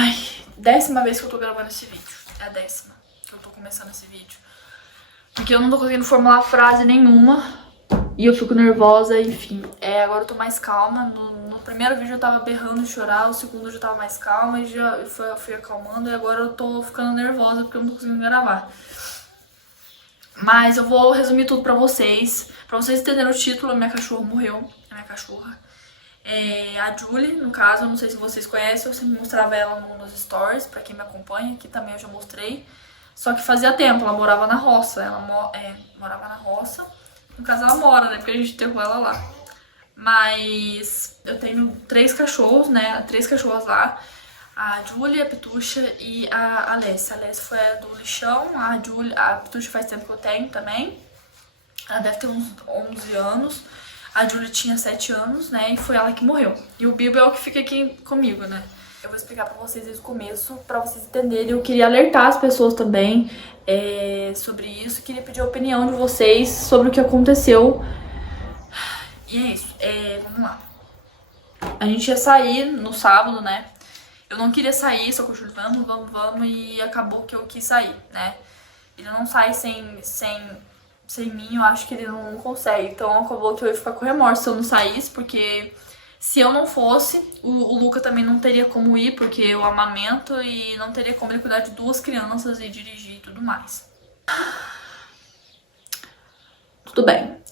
Ai, 10ª vez que eu tô gravando esse vídeo. É a 10ª que eu tô começando esse vídeo. Porque eu não tô conseguindo formular frase nenhuma. E eu fico nervosa, enfim. Agora eu tô mais calma. No primeiro vídeo eu tava berrando de chorar. O segundo eu já tava mais calma e já fui acalmando. E agora eu tô ficando nervosa porque eu não tô conseguindo gravar. Mas eu vou resumir tudo pra vocês. Pra vocês entenderem o título, minha cachorra morreu. A minha cachorra. A Julie, no caso, eu não sei se vocês conhecem, eu sempre mostrava ela nos stories, pra quem me acompanha, aqui também eu já mostrei. Só que fazia tempo, ela morava na roça, morava na roça. No caso ela mora, né, porque a gente enterrou ela lá. Mas eu tenho 3 cachorros, né, 3 cachorras lá. A Julie, a Petucha e a Alessia. A Alessia foi a do lixão, a Petucha faz tempo que eu tenho também. Ela deve ter uns 11 anos. A Julie tinha 7 anos, né, e foi ela que morreu. E o Bibo é o que fica aqui comigo, né. Eu vou explicar pra vocês desde o começo, pra vocês entenderem. Eu queria alertar as pessoas também sobre isso. Queria pedir a opinião de vocês sobre o que aconteceu. E é isso, vamos lá. A gente ia sair no sábado, né. Eu não queria sair, só que o Júlio, vamos, e acabou que eu quis sair, né. Ele não sai sem mim, eu acho que ele não consegue. Então acabou que eu ia ficar com remorso se eu não saísse, porque se eu não fosse, o Luca também não teria como ir, porque eu amamento e não teria como ele cuidar de 2 crianças e dirigir e tudo mais. Tudo bem.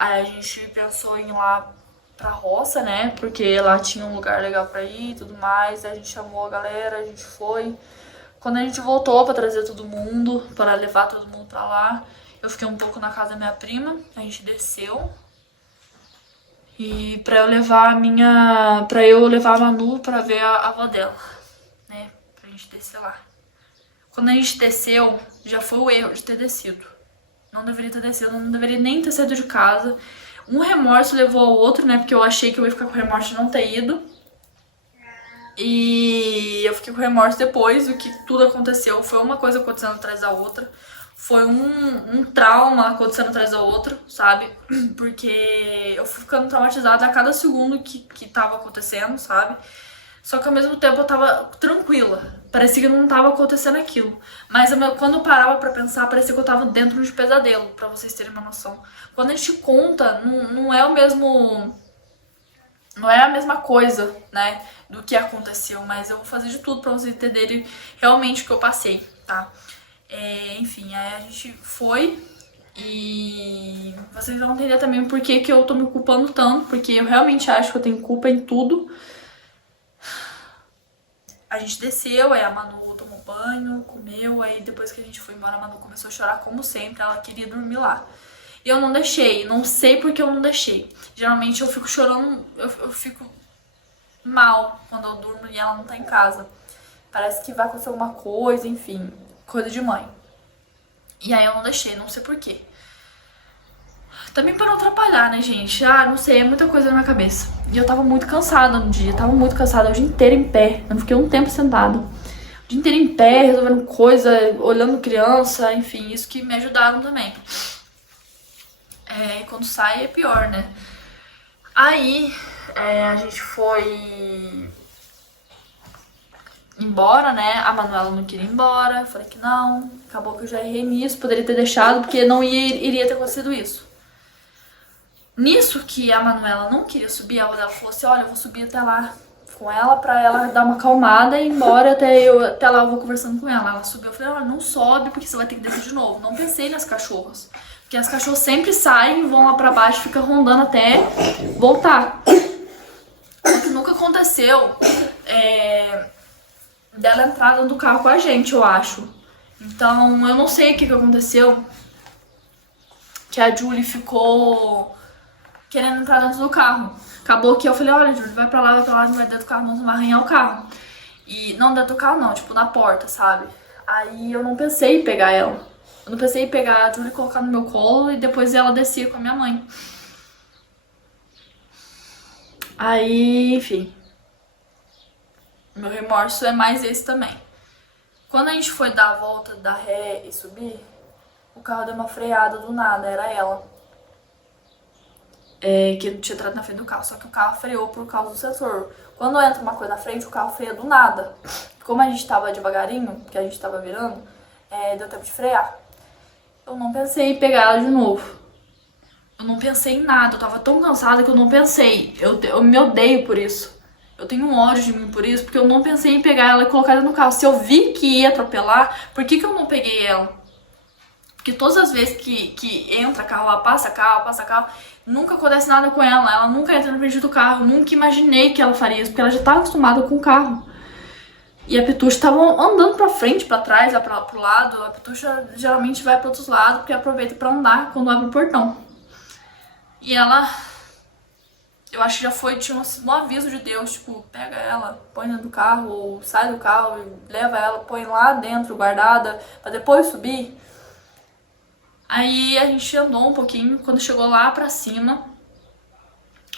Aí a gente pensou em ir lá pra roça, né? Porque lá tinha um lugar legal pra ir e tudo mais. Aí a gente chamou a galera, a gente foi. Quando a gente voltou pra trazer todo mundo, pra levar todo mundo pra lá, eu fiquei um pouco na casa da minha prima, a gente desceu. E pra eu levar a Manu pra ver a avó dela, né? Pra gente descer lá. Quando a gente desceu, já foi o erro de ter descido. Não deveria ter descido, não deveria nem ter saído de casa. Um remorso levou ao outro, né? Porque eu achei que eu ia ficar com remorso de não ter ido. E eu fiquei com remorso depois, o que tudo aconteceu. Foi uma coisa acontecendo atrás da outra. Foi um trauma acontecendo atrás do outro, sabe? Porque eu fui ficando traumatizada a cada segundo que tava acontecendo, sabe? Só que ao mesmo tempo eu tava tranquila. Parecia que não tava acontecendo aquilo. Mas quando eu parava pra pensar, parecia que eu tava dentro de pesadelo, pra vocês terem uma noção. Quando a gente conta, não é o mesmo... Não é a mesma coisa, né, do que aconteceu. Mas eu vou fazer de tudo pra vocês entenderem realmente o que eu passei, tá? Enfim, aí a gente foi e vocês vão entender também por que eu tô me culpando tanto, porque eu realmente acho que eu tenho culpa em tudo. A gente desceu, aí a Manu tomou banho, comeu, aí depois que a gente foi embora a Manu começou a chorar como sempre, ela queria dormir lá. E eu não deixei, não sei porque eu não deixei. Geralmente eu fico chorando, eu fico mal quando eu durmo e ela não tá em casa. Parece que vai acontecer alguma coisa, enfim... Coisa de mãe. E aí eu não deixei, não sei porquê. Também pra não atrapalhar, né, gente? Não sei, é muita coisa na minha cabeça. E eu tava muito cansada no dia, tava muito cansada o dia inteiro em pé. Eu não fiquei um tempo sentada. O dia inteiro em pé, resolvendo coisa, olhando criança, enfim, isso que me ajudaram também. Quando sai é pior, né? Aí, a gente foi... embora, né? A Manuela não queria ir embora, falei que não. Acabou que eu já errei nisso, poderia ter deixado, porque não iria ter acontecido isso. Nisso que a Manuela não queria subir, a avó dela falou assim, olha, eu vou subir até lá com ela pra ela dar uma acalmada e ir embora, até lá eu vou conversando com ela. Ela subiu, eu falei, olha, não sobe porque você vai ter que descer de novo. Não pensei nas cachorras, porque as cachorras sempre saem, vão lá pra baixo, ficam rondando até voltar. O que nunca aconteceu dela entrar dentro do carro com a gente, eu acho. Então, eu não sei o que aconteceu. Que a Julie ficou querendo entrar dentro do carro. Acabou que eu falei, olha, Julie, vai pra lá, não vai dentro do carro, não vai arranhar o carro. E não dentro do carro não, tipo, na porta, sabe? Aí eu não pensei em pegar ela. Eu não pensei em pegar a Julie e colocar no meu colo e depois ela descia com a minha mãe. Aí, enfim... Meu remorso é mais esse também. Quando a gente foi dar a volta, dar ré e subir, o carro deu uma freada do nada, era ela. Que não tinha entrado na frente do carro, só que o carro freou por causa do sensor. Quando entra uma coisa na frente, o carro freia do nada. como a gente tava devagarinho, que a gente tava virando, deu tempo de frear. Eu não pensei em pegar ela de novo. Eu não pensei em nada, eu tava tão cansada que eu não pensei. Eu me odeio por isso. Eu tenho um ódio de mim por isso, porque eu não pensei em pegar ela e colocar ela no carro. Se eu vi que ia atropelar, por que eu não peguei ela? Porque todas as vezes que entra carro, ela passa carro, nunca acontece nada com ela. Ela nunca entra na frente do carro. Nunca imaginei que ela faria isso, porque ela já tá acostumada com o carro. E a Petucha tava andando pra frente, pra trás, lá pro lado. A Petucha geralmente vai pra outros lados, porque aproveita pra andar quando abre o portão. E ela... Eu acho que já foi, tinha um aviso de Deus, tipo, pega ela, põe dentro do carro, ou sai do carro e leva ela, põe lá dentro, guardada, pra depois subir. Aí a gente andou um pouquinho, quando chegou lá pra cima,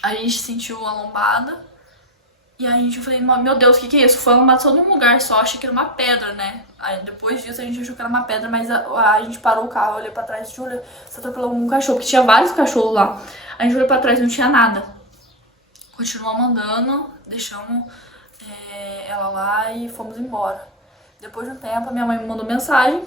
a gente sentiu a lombada. E aí a gente falei, meu Deus, o que é isso? Foi uma lombada só num lugar só, achei que era uma pedra, né? Aí depois disso a gente achou que era uma pedra, mas a gente parou o carro, olhei pra trás, Júlia, você atropelou um cachorro, porque tinha vários cachorros lá. A gente olhou pra trás e não tinha nada. Continuamos andando, deixamos ela lá e fomos embora. Depois de um tempo, a minha mãe me mandou mensagem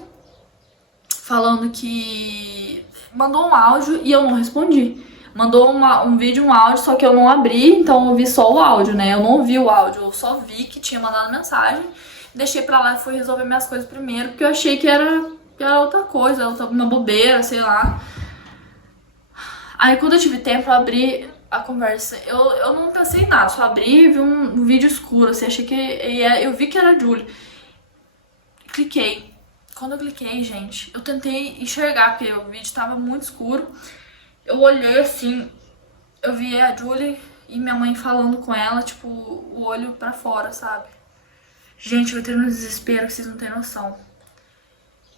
falando que... Mandou um áudio e eu não respondi. Mandou um vídeo, um áudio, só que eu não abri, então eu vi só o áudio, né? Eu não ouvi o áudio, eu só vi que tinha mandado mensagem. Deixei pra lá e fui resolver minhas coisas primeiro, porque eu achei que era outra coisa, uma bobeira, sei lá. Aí quando eu tive tempo, eu abri a conversa. Eu não pensei em nada, só abri e vi um vídeo escuro, assim, achei que... Eu vi que era a Julie. Cliquei. Quando eu cliquei, gente, eu tentei enxergar, porque o vídeo tava muito escuro. Eu olhei assim, eu vi a Julie e minha mãe falando com ela, tipo, o olho pra fora, sabe? Gente, eu entrei no desespero que vocês não têm noção.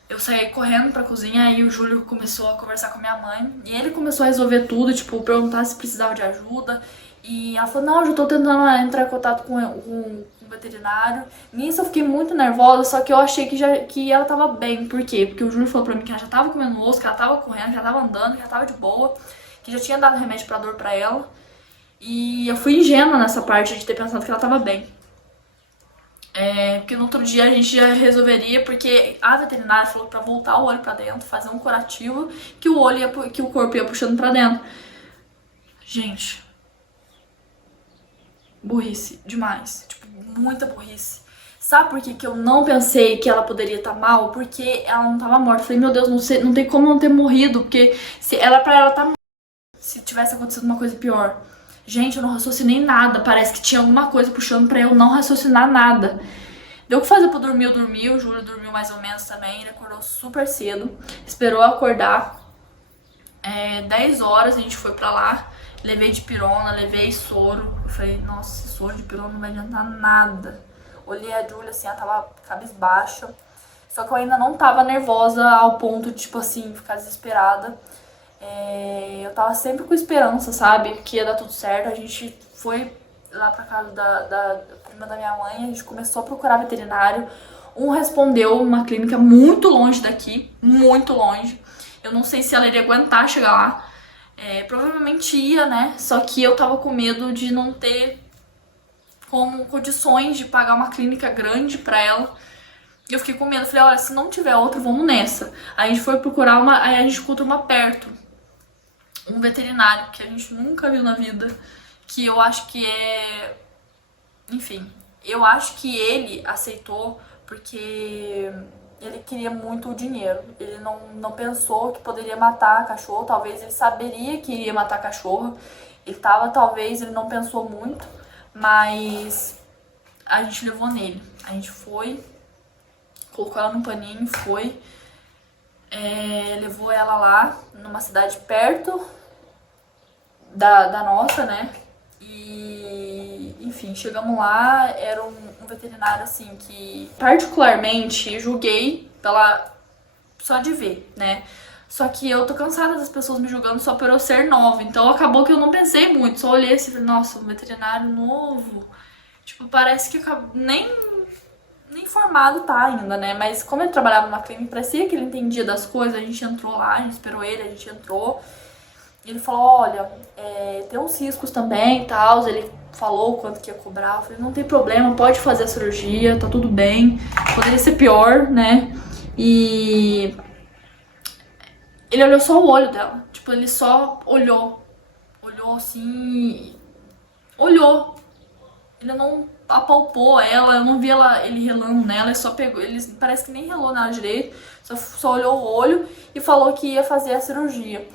Eu saí correndo pra cozinha, aí o Júlio começou a conversar com a minha mãe. E ele começou a resolver tudo, tipo, perguntar se precisava de ajuda. E ela falou, não, eu já tô tentando entrar em contato com o veterinário. Nisso eu fiquei muito nervosa, só que eu achei que ela tava bem. Por quê? Porque o Júlio falou pra mim que ela já tava comendo osso, que ela tava correndo, que ela tava andando, que ela tava de boa. Que já tinha dado remédio pra dor pra ela. E eu fui ingênua nessa parte de ter pensado que ela tava bem. Porque no outro dia a gente já resolveria, porque a veterinária falou pra voltar o olho pra dentro, fazer um curativo, que o corpo ia puxando pra dentro. Gente, burrice demais, tipo, muita burrice. Sabe por que eu não pensei que ela poderia estar mal? Porque ela não tava morta. Eu falei, meu Deus, não tem como não ter morrido, porque era pra ela estar morta se tivesse acontecido uma coisa pior. Gente, eu não raciocinei nada, parece que tinha alguma coisa puxando pra eu não raciocinar nada. Deu o que fazer pra dormir, eu dormi, o Júlio dormiu mais ou menos também, ele acordou super cedo, esperou acordar. 10 horas a gente foi pra lá, levei dipirona, levei soro. Eu falei, nossa, esse soro de dipirona não vai adiantar nada. Olhei a Júlia assim, ela tava cabisbaixa, só que eu ainda não tava nervosa ao ponto de, tipo assim, ficar desesperada. Eu tava sempre com esperança, sabe, que ia dar tudo certo. A gente foi lá pra casa da prima da minha mãe, a gente começou a procurar veterinário. Um respondeu uma clínica muito longe daqui, muito longe. Eu não sei se ela iria aguentar chegar lá. Provavelmente ia, né? Só que eu tava com medo de não ter como condições de pagar uma clínica grande pra ela. E eu fiquei com medo, falei, olha, se não tiver outra, vamos nessa. Aí a gente foi procurar aí a gente encontrou uma perto. Um veterinário que a gente nunca viu na vida, que eu acho que enfim, eu acho que ele aceitou porque ele queria muito o dinheiro. Ele não pensou que poderia matar a cachorro, talvez ele saberia que iria matar a cachorra. Talvez ele não pensou muito, mas a gente levou nele. A gente foi, colocou ela num paninho, foi, levou ela lá, numa cidade perto da nossa, né? E, enfim, chegamos lá, era um veterinário, assim, que particularmente julguei só de ver, né? Só que eu tô cansada das pessoas me julgando só por eu ser nova, então acabou que eu não pensei muito, só olhei assim e falei, nossa, um veterinário novo, tipo, parece que nem formado tá ainda, né? Mas como ele trabalhava numa clínica, parecia que ele entendia das coisas, a gente entrou lá, a gente esperou ele, a gente entrou. Ele falou, olha, tem uns riscos também e tal. Ele falou quanto que ia cobrar. Eu falei, não tem problema, pode fazer a cirurgia, tá tudo bem. Poderia ser pior, né? E ele olhou só o olho dela. Tipo, ele só olhou. Olhou assim. Olhou. Ele não apalpou ela, eu não vi ele relando nela, ele só pegou, ele parece que nem relou nela direito, só olhou o olho e falou que ia fazer a cirurgia.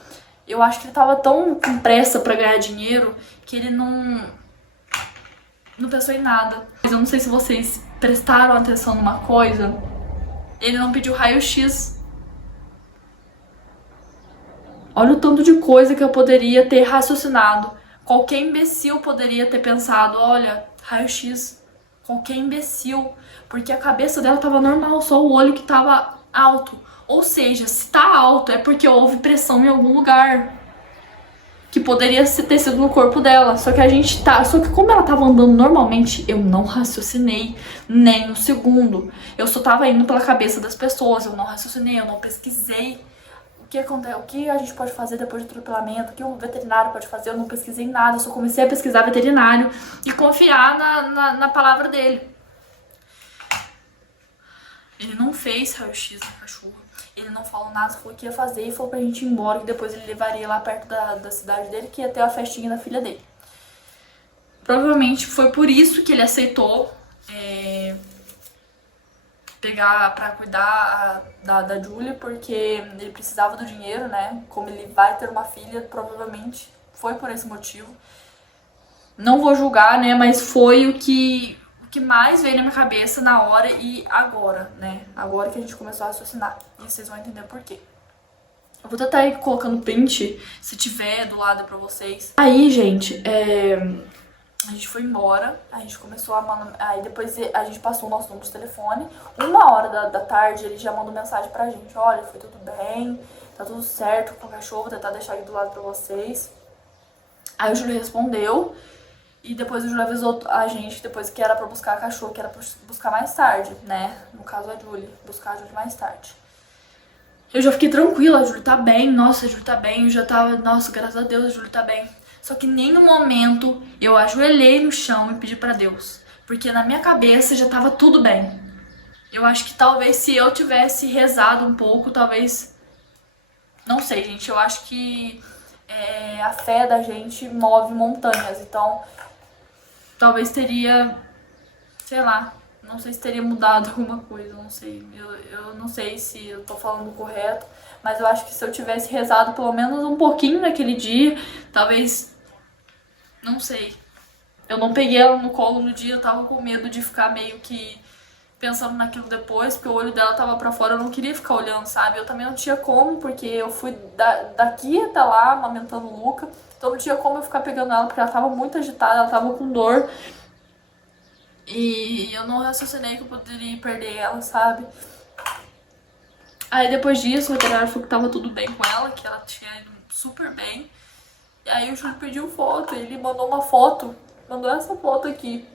Eu acho que ele tava tão com pressa pra ganhar dinheiro que ele não pensou em nada. Mas eu não sei se vocês prestaram atenção numa coisa, ele não pediu raio-x. Olha o tanto de coisa que eu poderia ter raciocinado. Qualquer imbecil poderia ter pensado, olha, raio-x. Qualquer imbecil. Porque a cabeça dela tava normal, só o olho que tava alto. Ou seja, se tá alto é porque houve pressão em algum lugar. Que poderia ter sido no corpo dela. Só que como ela tava andando normalmente, eu não raciocinei nem um segundo. Eu só tava indo pela cabeça das pessoas. Eu não raciocinei, eu não pesquisei. O que a gente pode fazer depois de atropelamento, o que o veterinário pode fazer, eu não pesquisei nada, eu só comecei a pesquisar veterinário e confiar na palavra dele. Ele não fez raio-x na cachorra, ele não falou nada, falou que ia fazer e falou pra gente ir embora, que depois ele levaria lá perto da cidade dele, que ia ter a festinha da filha dele. Provavelmente foi por isso que ele aceitou pegar pra cuidar da Julie, porque ele precisava do dinheiro, né? Como ele vai ter uma filha, provavelmente foi por esse motivo. Não vou julgar, né? Mas foi o que mais veio na minha cabeça na hora e agora, né? Agora que a gente começou a raciocinar. E vocês vão entender por quê. Eu vou tentar ir colocando print, se tiver do lado pra vocês. Aí, gente, a gente foi embora, a gente começou a mandar. Aí depois a gente passou o nosso número de telefone. 1h da tarde ele já mandou mensagem pra gente: olha, foi tudo bem, tá tudo certo com o cachorro, vou tentar deixar aqui do lado pra vocês. Aí o Júlio respondeu. E depois o Júlio avisou a gente depois que era pra buscar a cachorro, que era pra buscar mais tarde, né? No caso a Julie, buscar a Julie mais tarde. Eu já fiquei tranquila, a Julie tá bem, nossa, a Julie tá bem, eu já tava, nossa, graças a Deus, a Julie tá bem. Só que nem no momento eu ajoelhei no chão e pedi pra Deus. Porque na minha cabeça já tava tudo bem. Eu acho que talvez se eu tivesse rezado um pouco, talvez... Não sei, gente. Eu acho que a fé da gente move montanhas. Então, talvez teria... Sei lá. Não sei se teria mudado alguma coisa. Não sei. Eu não sei se eu tô falando correto. Mas eu acho que se eu tivesse rezado pelo menos um pouquinho naquele dia, talvez... Não sei. Eu não peguei ela no colo no dia, eu tava com medo de ficar meio que pensando naquilo depois, porque o olho dela tava pra fora, eu não queria ficar olhando, sabe? Eu também não tinha como, porque eu fui daqui até lá amamentando o Luca, então não tinha como eu ficar pegando ela, porque ela tava muito agitada, ela tava com dor. E eu não raciocinei que eu poderia perder ela, sabe? Aí depois disso, o veterinário falou que tava tudo bem com ela, que ela tinha ido super bem. E aí o Júlio pediu foto, ele mandou uma foto, mandou essa foto aqui,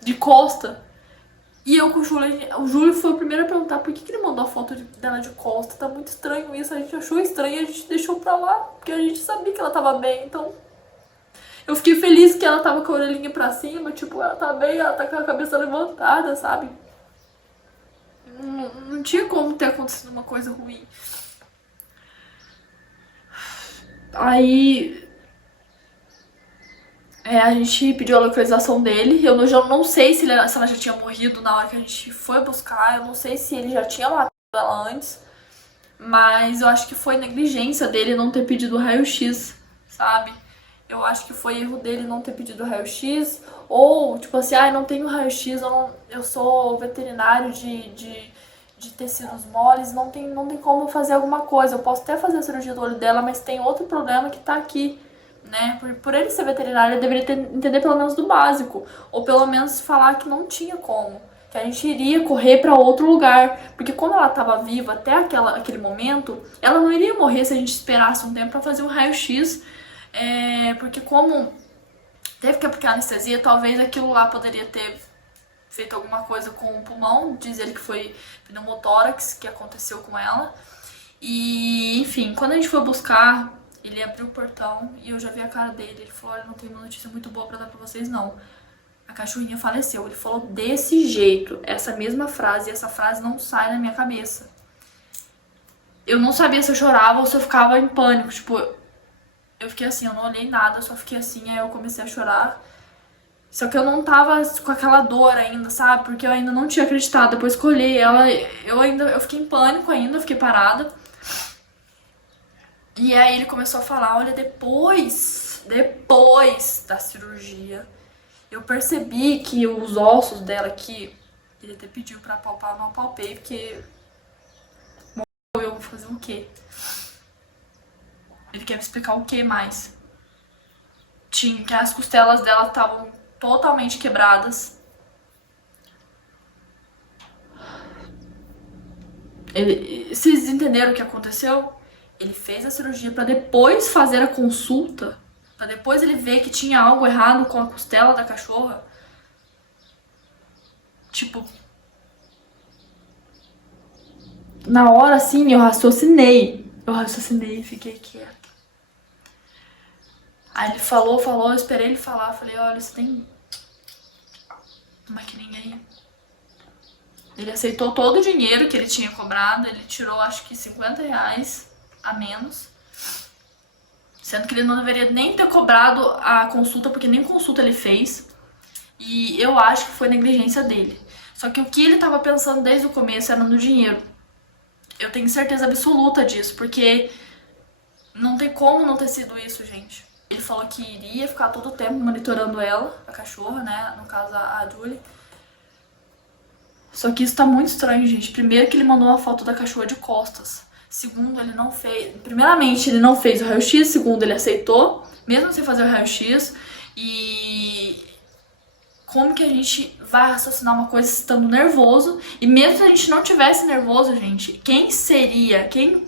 de costa. E eu com o Júlio foi o primeiro a perguntar por que ele mandou a foto dela de costa. Tá muito estranho isso, a gente achou estranho e a gente deixou pra lá, porque a gente sabia que ela tava bem, então... Eu fiquei feliz que ela tava com a orelhinha pra cima, tipo, ela tá bem, ela tá com a cabeça levantada, sabe? Não tinha como ter acontecido uma coisa ruim. Aí... a gente pediu a localização dele. Eu já não sei se ela já tinha morrido na hora que a gente foi buscar. Eu não sei se ele já tinha matado ela antes. Mas eu acho que foi negligência dele não ter pedido raio-x, sabe? Eu acho que foi erro dele não ter pedido raio-x. Ou, tipo assim, não tenho raio-x, eu sou veterinário de tecidos moles, não tem como fazer alguma coisa. Eu posso até fazer a cirurgia do olho dela, mas tem outro problema que tá aqui. Né? Por ele ser veterinário, ele deveria entender pelo menos do básico. Ou pelo menos falar que não tinha como. Que a gente iria correr pra outro lugar. Porque quando ela tava viva até aquele momento, ela não iria morrer se a gente esperasse um tempo pra fazer um raio-x. Porque como teve que aplicar anestesia, talvez aquilo lá poderia ter feito alguma coisa com o pulmão. Diz ele que foi pneumotórax que aconteceu com ela. E, enfim, quando a gente foi buscar... Ele abriu o portão e eu já vi a cara dele. Ele falou, olha, não tenho uma notícia muito boa pra dar pra vocês, não. A cachorrinha faleceu. Ele falou desse jeito, essa mesma frase, e essa frase não sai na minha cabeça. Eu não sabia se eu chorava ou se eu ficava em pânico, tipo, eu fiquei assim, eu não olhei nada, eu só fiquei assim, aí eu comecei a chorar. Só que eu não tava com aquela dor ainda, sabe? Porque eu ainda não tinha acreditado. Depois que eu olhei ela, eu fiquei em pânico ainda, eu fiquei parada. E aí ele começou a falar, olha, depois da cirurgia, eu percebi que os ossos dela aqui, ele até pediu pra palpar, eu não palpei, porque eu vou fazer o quê? Ele quer me explicar o que mais? Tinha que as costelas dela estavam totalmente quebradas. Vocês entenderam o que aconteceu? Ele fez a cirurgia pra depois fazer a consulta, pra depois ele ver que tinha algo errado com a costela da cachorra. Tipo, na hora assim eu raciocinei e fiquei quieta. Aí ele falou, eu esperei ele falar, falei, olha, você tem maquininha aí? Ele aceitou todo o dinheiro que ele tinha cobrado, ele tirou acho que 50 reais a menos. Sendo que ele não deveria nem ter cobrado a consulta, porque nem consulta ele fez. E eu acho que foi negligência dele. Só que o que ele tava pensando desde o começo era no dinheiro. Eu tenho certeza absoluta disso, porque não tem como não ter sido isso, gente. Ele falou que iria ficar todo o tempo monitorando ela, a cachorra, né? No caso, a Julie. Só que isso tá muito estranho, gente. Primeiro que ele mandou uma foto da cachorra de costas. Segundo, ele não fez... Primeiramente, ele não fez o raio-x. Segundo, ele aceitou, mesmo sem fazer o raio-x. E... como que a gente vai raciocinar uma coisa estando nervoso? E mesmo se a gente não tivesse nervoso, gente, quem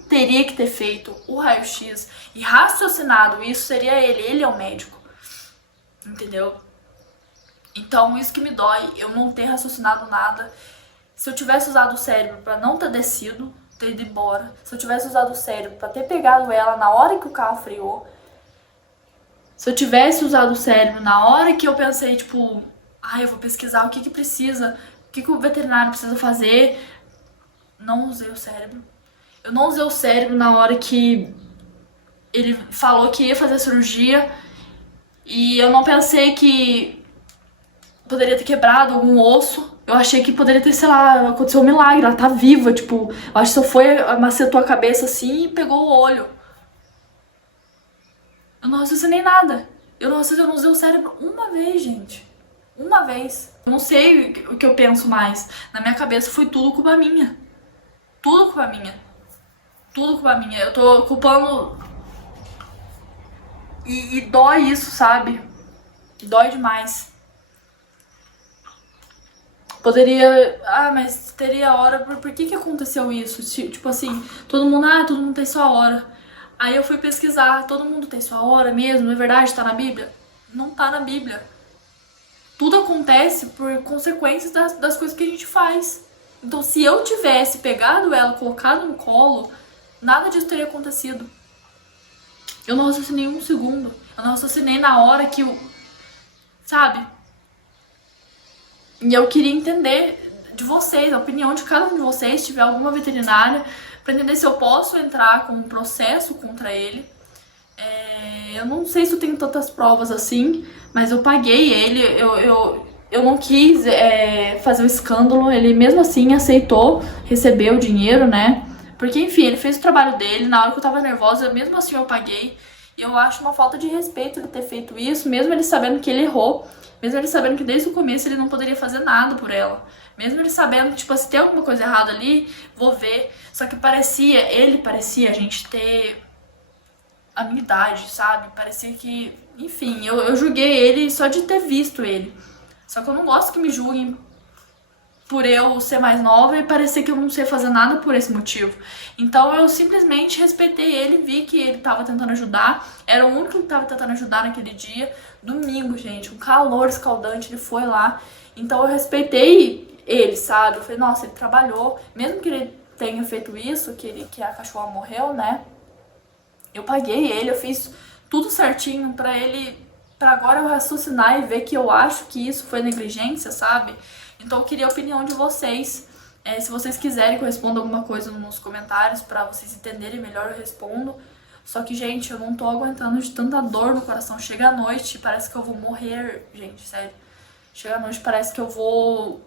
teria que ter feito o raio-x e raciocinado isso seria ele. Ele é o médico. Entendeu? Então, isso que me dói, eu não ter raciocinado nada. Se eu tivesse usado o cérebro pra não ter descido, ter ido embora, se eu tivesse usado o cérebro pra ter pegado ela na hora que o carro freou, se eu tivesse usado o cérebro na hora que eu pensei, tipo, eu vou pesquisar o que precisa, o que o veterinário precisa fazer, não usei o cérebro. Eu não usei o cérebro na hora que ele falou que ia fazer a cirurgia e eu não pensei que poderia ter quebrado algum osso. Eu achei que poderia ter, sei lá, aconteceu um milagre, ela tá viva, tipo, eu acho que só foi, macetou a cabeça assim e pegou o olho. Eu não raciocinei nada. Eu não usei o cérebro uma vez, gente. Uma vez. Eu não sei o que eu penso mais. Na minha cabeça foi tudo culpa minha. Tudo culpa minha. Tudo culpa minha. Eu tô culpando... E dói isso, sabe? Dói demais. Poderia... mas teria hora... Por que aconteceu isso? Tipo assim, todo mundo tem sua hora. Aí eu fui pesquisar, todo mundo tem sua hora mesmo? É verdade? Tá na Bíblia? Não tá na Bíblia. Tudo acontece por consequências das coisas que a gente faz. Então, se eu tivesse pegado ela, colocado no colo, nada disso teria acontecido. Eu não raciocinei um segundo. Eu não raciocinei na hora que eu... sabe? E eu queria entender de vocês, a opinião de cada um de vocês, se tiver alguma veterinária, pra entender se eu posso entrar com um processo contra ele. Eu não sei se eu tenho tantas provas assim, mas eu paguei ele, eu não quis fazer o escândalo, ele mesmo assim aceitou receber o dinheiro, né? Porque, enfim, ele fez o trabalho dele, na hora que eu tava nervosa, mesmo assim eu paguei. E eu acho uma falta de respeito ele ter feito isso, mesmo ele sabendo que ele errou, mesmo ele sabendo que desde o começo ele não poderia fazer nada por ela. Mesmo ele sabendo que, tipo, se tem alguma coisa errada ali, vou ver. Só que ele parecia, gente, ter a minha idade, sabe? Parecia que... enfim, eu julguei ele só de ter visto ele. Só que eu não gosto que me julguem por eu ser mais nova e parecer que eu não sei fazer nada por esse motivo. Então eu simplesmente respeitei ele, vi que ele tava tentando ajudar. Era o único que tava tentando ajudar naquele dia. Domingo, gente, um calor escaldante, ele foi lá. Então eu respeitei ele, sabe? Eu falei, nossa, ele trabalhou. Mesmo que ele tenha feito isso, que a cachorra morreu, né? Eu paguei ele, eu fiz tudo certinho pra ele, pra agora eu raciocinar e ver que eu acho que isso foi negligência, sabe? Então eu queria a opinião de vocês. Se vocês quiserem que eu responda alguma coisa nos comentários pra vocês entenderem melhor, eu respondo. Só que, gente, eu não tô aguentando de tanta dor no coração. Chega à noite, parece que eu vou morrer, gente, sério. Chega à noite, parece que eu vou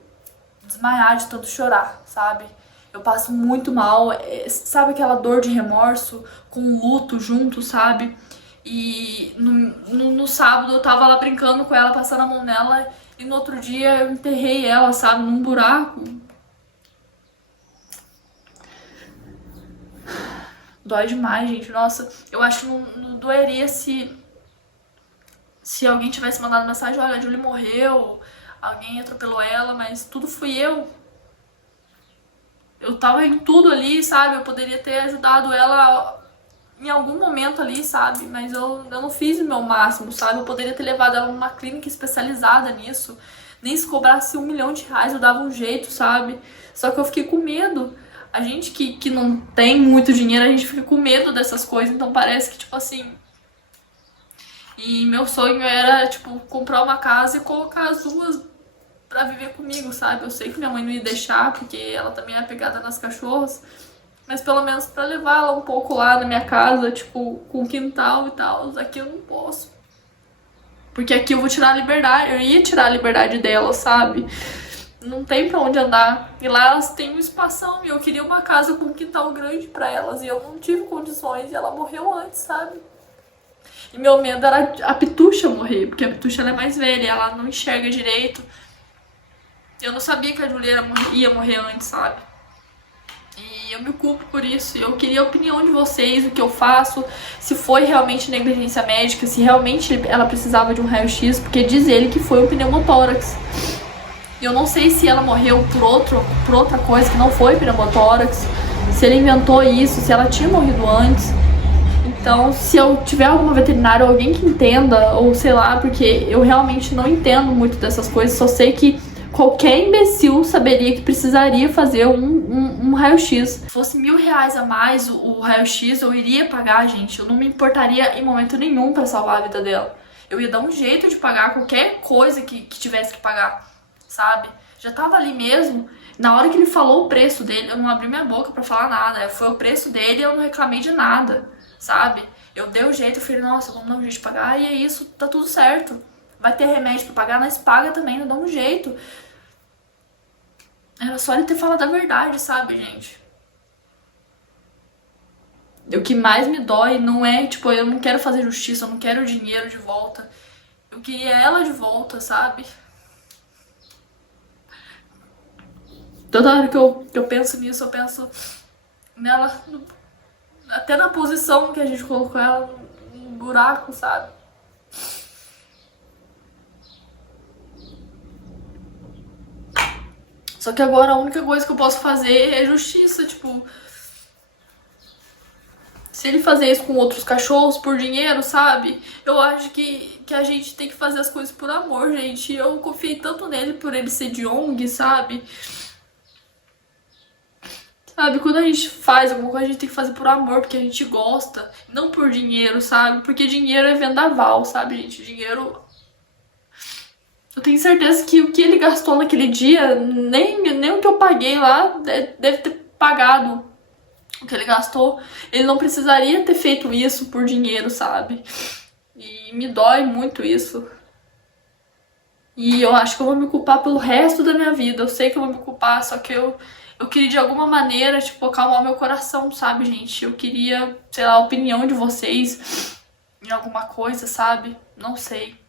desmaiar de tanto chorar, sabe? Eu passo muito mal, sabe aquela dor de remorso com luto junto, sabe? E no sábado eu tava lá brincando com ela, passando a mão nela, e no outro dia eu enterrei ela, sabe, num buraco. Dói demais, gente. Nossa, eu acho que não doeria se alguém tivesse mandado mensagem, olha, a Julie morreu, alguém atropelou ela, mas tudo fui eu. Eu tava em tudo ali, sabe? Eu poderia ter ajudado ela em algum momento ali, sabe? Mas eu não fiz o meu máximo, sabe? Eu poderia ter levado ela numa clínica especializada nisso. Nem se cobrasse R$1 milhão, eu dava um jeito, sabe? Só que eu fiquei com medo. A gente que não tem muito dinheiro, a gente fica com medo dessas coisas. Então parece que, tipo assim... E meu sonho era, tipo, comprar uma casa e colocar as duas pra viver comigo, sabe? Eu sei que minha mãe não ia deixar, porque ela também é apegada nas cachorras. Mas pelo menos pra levar ela um pouco lá na minha casa, tipo, com quintal e tal. Aqui eu não posso. Porque aqui eu vou tirar a liberdade, eu ia tirar a liberdade dela, sabe? Não tem pra onde andar. E lá elas têm um espação e eu queria uma casa com um quintal grande pra elas. E eu não tive condições e ela morreu antes, sabe? E meu medo era a Pitucha morrer, porque a Pitucha ela é mais velha, ela não enxerga direito. Eu não sabia que a Juliana ia morrer antes, sabe? E eu me culpo por isso. Eu queria a opinião de vocês, o que eu faço, se foi realmente negligência médica, se realmente ela precisava de um raio-x, porque diz ele que foi um pneumotórax. E eu não sei se ela morreu por outra coisa que não foi pneumotórax, se ele inventou isso, se ela tinha morrido antes. Então, se eu tiver alguma veterinária ou alguém que entenda, ou sei lá, porque eu realmente não entendo muito dessas coisas, só sei que qualquer imbecil saberia que precisaria fazer um raio-x. Se fosse R$1.000 a mais o raio-x, eu iria pagar, gente. Eu não me importaria em momento nenhum pra salvar a vida dela. Eu ia dar um jeito de pagar qualquer coisa que tivesse que pagar, sabe? Já tava ali mesmo. Na hora que ele falou o preço dele, eu não abri minha boca pra falar nada. Foi o preço dele e eu não reclamei de nada, sabe? Eu dei o jeito, eu falei, nossa, vamos dar um jeito de pagar. E é isso, tá tudo certo. Vai ter remédio pra pagar, mas paga também, não dá um jeito. Era só ele ter falado a verdade, sabe, gente? O que mais me dói não é, tipo, eu não quero fazer justiça, eu não quero o dinheiro de volta. Eu queria ela de volta, sabe? Toda hora que eu penso nisso, eu penso nela, até na posição que a gente colocou ela, no buraco, sabe? Só que agora a única coisa que eu posso fazer é justiça, tipo... Se ele fazer isso com outros cachorros por dinheiro, sabe? Eu acho que a gente tem que fazer as coisas por amor, gente. Eu confiei tanto nele por ele ser de ONG, sabe? Sabe, quando a gente faz alguma coisa, a gente tem que fazer por amor, porque a gente gosta, não por dinheiro, sabe? Porque dinheiro é vendaval, sabe, gente? Dinheiro... Eu tenho certeza que o que ele gastou naquele dia, nem o que eu paguei lá, deve ter pagado o que ele gastou. Ele não precisaria ter feito isso por dinheiro, sabe? E me dói muito isso. E eu acho que eu vou me culpar pelo resto da minha vida. Eu sei que eu vou me culpar, só que eu queria de alguma maneira, tipo, acalmar meu coração, sabe, gente? Eu queria, sei lá, a opinião de vocês em alguma coisa, sabe? Não sei.